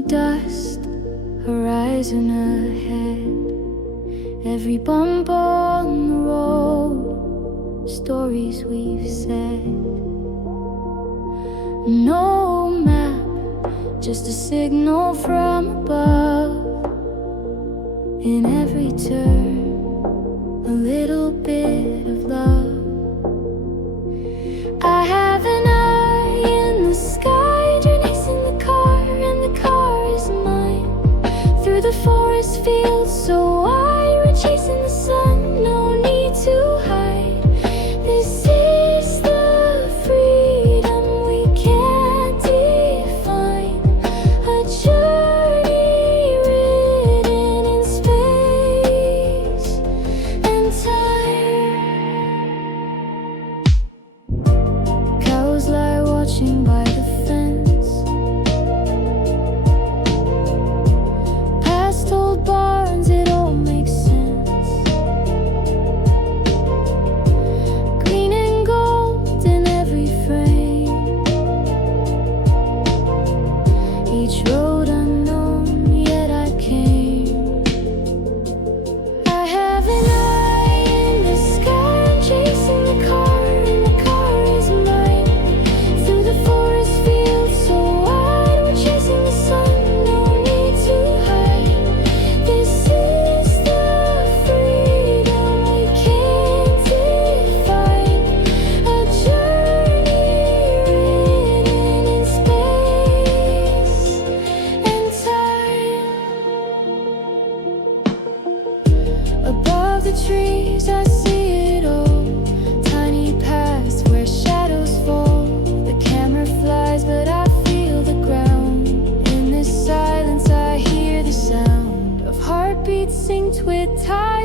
the dust, horizon ahead. Every bump on the road, stories we've said. No map, just a signal from above. In every turn, a little bit of love. I have an eye in the sky, journeys in the car, and the car is mine. Through the forest fields so wide, we're chasing the sun, no need to hide. This is the freedom we can't define. A journey written in space and time. Cows lie watching by the fence, past old barns, it all makes sense. Green and gold in every frame, each road unknown, yet I came. I have an eye in the sky, I'm chasing the car, and the car is mine. Through the forest fields so wide, we're chasing the sun, no need to hide. This is the freedom we can't define. A journey written in space and time. Above the trees I see it all, tiny paths where shadows fall. The camera flies but I feel the ground. In this silence I hear the sound of heartbeats synced with time.